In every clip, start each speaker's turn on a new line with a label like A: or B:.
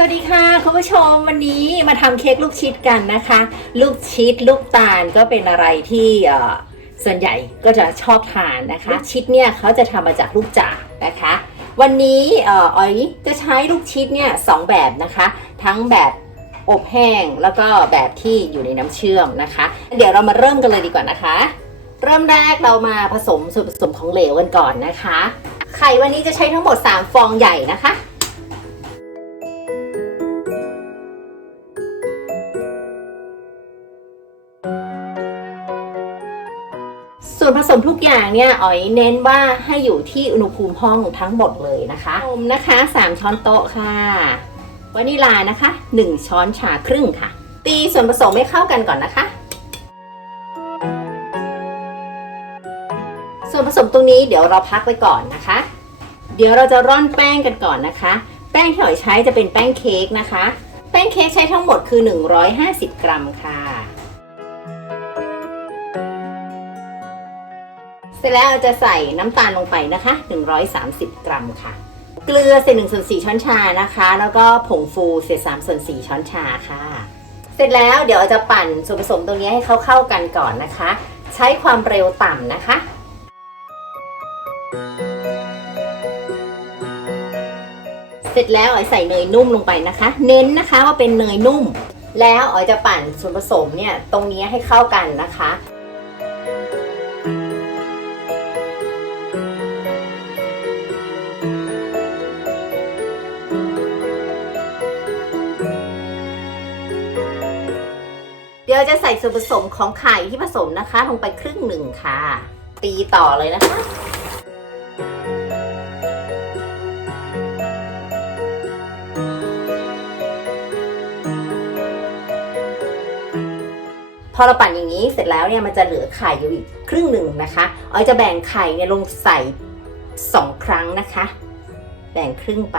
A: สวัสดีค่ะคุณผู้ชมวันนี้มาทำเค้กลูกชิดกันนะคะ ลูกชิดลูกตาลก็เป็นอะไรที่ส่วนใหญ่ก็จะชอบทานนะคะชิดเนี่ยเขาจะทำมาจากลูกจากนะคะ วันนี้อ่อออยจะใช้ลูกชิดเนี่ยสองแบบนะคะ ทั้งแบบอบแห้งแล้วก็แบบที่อยู่ในน้ำเชื่อมนะคะ เดี๋ยวเรามาเริ่มกันเลยดีกว่านะคะ เริ่มแรกเรามาผสมส่วนผสมของเหลวกันก่อนนะคะ ไข่วันนี้จะใช้ทั้งหมด 3 ฟองใหญ่นะคะ กอย่างเนี่ยอ๋อยเน้นว่าให้อยู่ที่อุณหภูมิห้องทั้งหมดเลยนะคะนมนะคะ 3 ช้อนโต๊ะค่ะวานิลานะคะ 1 ช้อนชาครึ่งค่ะ ตีส่วนผสมให้เข้ากันก่อนนะคะ ส่วนผสมตรงนี้เดี๋ยวเราพักไว้ก่อนนะคะ เดี๋ยวเราจะร่อนแป้งกันก่อนนะคะ แป้งที่อ๋อยใช้จะเป็นแป้งเค้กนะคะ แป้งเค้กใช้ทั้งหมดคือ 150 กรัมค่ะ เสร็จแล้วเราจะใส่น้ำตาลลงไปนะคะ 130 กรัมค่ะ เกลือเศษ1ส่วน4ช้อนชานะคะ แล้วก็ผงฟูเศษ3ส่วน4ช้อนชาค่ะ เสร็จแล้วเดี๋ยวเราจะปั่นส่วนผสมตรงนี้ให้เข้าเข้ากันก่อนนะคะ ใช้ความเร็วต่ำนะคะเสร็จแล้วอ๋อยใส่เนยนุ่มลงไปนะคะ เน้นนะคะว่าเป็นเนยนุ่ม แล้วอ๋อยจะปั่นส่วนผสมเนี่ยตรงนี้ให้เข้ากันนะคะ เดี๋ยวจะใส่ส่วนผสมของไข่ที่ผสมนะคะ ลงไปครึ่งหนึ่งค่ะ ตีต่อเลยนะคะ พอเราปั่นอย่างนี้เสร็จแล้วเนี่ยมันจะเหลือไข่อยู่อีกครึ่งหนึ่งนะคะออยจะแบ่งไข่เนี่ยลงใส่สองครั้งนะคะ แบ่งครึ่งไป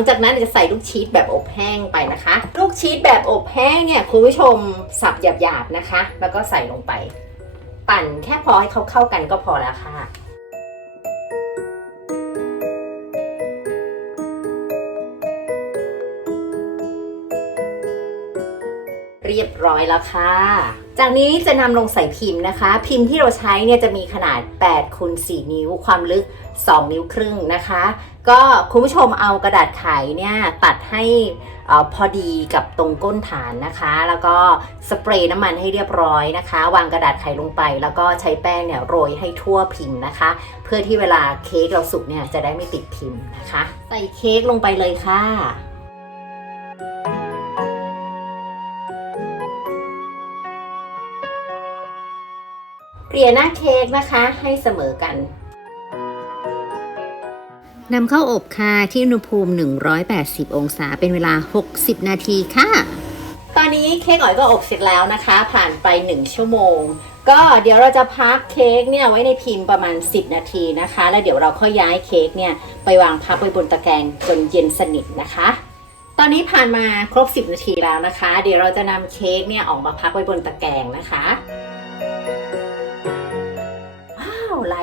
A: ลังจากนั้นจะใส่ลูกชีสแบบอบแห้งไปนะคะ ลูกชีสแบบอบแห้งเนี่ยคุณผู้ชมสับหยาบๆนะคะ แล้วก็ใส่ลงไป ปั่นแค่พอให้เขาเข้ากันก็พอแล้วค่ะเรียบร้อยแล้วค่ะ จากนี้จะนำลงใส่พิมพ์นะคะ พิมพ์ที่เราใช้เนี่ยจะมีขนาด8คูณ4นิ้ว ความลึก 2 นิ้วครึ่งนะคะ ก็คุณผู้ชมเอากระดาษไขเนี่ยตัดให้อพอดีกับตรงก้นฐานนะคะ แล้วก็สเปรย์น้ำมันให้เรียบร้อยนะคะ วางกระดาษไขลงไป แล้วก็ใช้แป้งเนี่ยโรยให้ทั่วพิมพ์นะคะ เพื่อที่เวลาเค้กเราสุกเนี่ยจะได้ไม่ติดพิมพ์นะคะ ใส่เค้กลงไปเลยค่ะ เกลี่ยหน้าเค้กนะคะให้เสมอกันนำเข้าอบค่ะที่อุณหภูมิ 180 องศาเป็นเวลา 60 นาทีค่ะ ตอนนี้เค้กอ๋อยก็อบเสร็จแล้วนะคะ ผ่านไป 1 ชั่วโมง ก็เดี๋ยวเราจะพักเค้กเนี่ยไว้ในพิมพ์ประมาณ 10 นาทีนะคะ แล้วเดี๋ยวเราค่อยย้ายเค้กเนี่ยไปวางพักไว้บนตะแกรงจนเย็นสนิทนะคะ ตอนนี้ผ่านมาครบ 10 นาทีแล้วนะคะ เดี๋ยวเราจะนำเค้กเนี่ยออกมาพักไว้บนตะแกรงนะคะ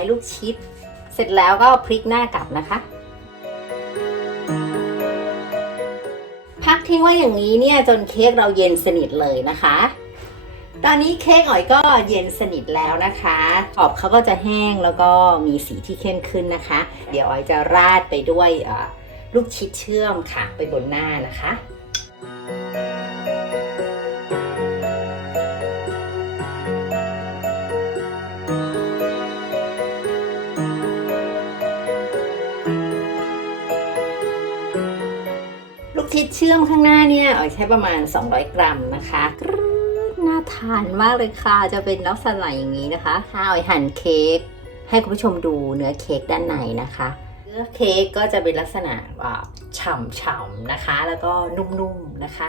A: ลูกชิด เสร็จแล้วก็พลิกหน้ากลับนะคะ พักทิ้งไว้อย่างนี้เนี่ยจนเค้กเราเย็นสนิทเลยนะคะ ตอนนี้เค้กอ๋อยก็เย็นสนิทแล้วนะคะขอบเขาก็จะแห้งแล้วก็มีสีที่เข้มขึ้นนะคะ เดี๋ยวอ๋อยจะราดไปด้วยลูกชิดเชื่อมค่ะไปบนหน้านะคะ ชิดเชื่อมข้างหน้าเนี่ยออยใช้ประมาณ 200 กรัมนะคะน่าทานมากเลยค่ะจะเป็นลักษณะอย่างนี้นะคะข้าอ๋อยหั่นเค้กให้คุณผู้ชมดูเนื้อเค้กด้านในนะคะเนื้อเค้กก็จะเป็นลักษณะแบบฉ่ำๆนะคะ แล้วก็นุ่มๆนะคะ